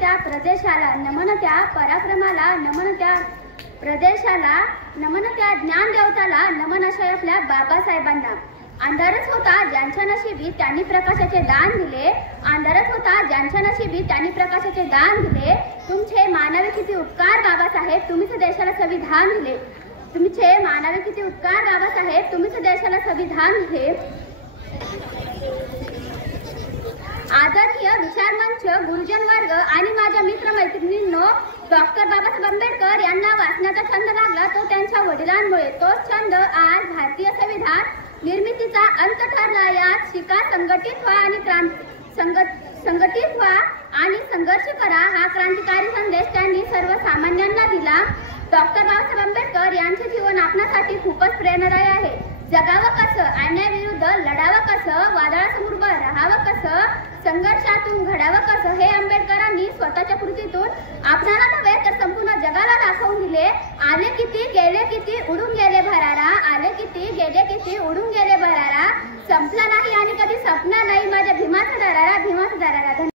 त्या प्रदेशाला, नमन त्या पराक्रमाला, नमन त्या प्रदेशाला, नमन त्या ज्ञानदेवताला, नमन अशा आपल्या बाबासाहेबांना. अंधारच होता ज्यांच्या नशिबी त्यांनी प्रकाशाचे दान दिले, अंधारच होता ज्यांच्या नशिबी त्यांनी प्रकाशाचे दान दिले. तुमचे मानावे किती उपकार बाबासाहेब, तुम्हीच देशाला संविधान दिले. तुमचे मानावे किती उपकार बाबासाहेब, तुम्हीच देशाला संविधान दिले. आदरणीय विचारमंच, गुरुजन वर्ग आणि माझ्या मित्रमैत्रिणींनो, डॉक्टर बाबासाहेब आंबेडकर यांना वाचण्याचा छंद लागला तो त्यांच्या वडिलांमुळे. तोच छंद आज भारतीय संविधान निर्मितीचा अंत ठरला. यात शिका, संघटित व्हा आणि संघटित व्हा आणि संघर्ष करा हा क्रांतिकारी संदेश त्यांनी सर्वसामान्यांना दिला. डॉक्टर बाबासाहेब आंबेडकर यांचे जीवन आपणासाठी खूपच प्रेरणादायी आहे. जगावं कसं, अन्यायाविरुद्ध लढावं कसं, वादळासमोर उभं राहावं कसं, संघर्षातून घडावं कसं, हे आंबेडकरांनी स्वतःच्या कृतीतून आपणाला नव्हे तर संपूर्ण जगाला दाखवून दिले. आले किती गेले किती उडून गेले भरारा, आले किती गेले किती उडून गेले भरारा, संपला नाही आणि कधी संपणार नाही माझ्या भीमाचा दरारा, भीमाचा दरारा.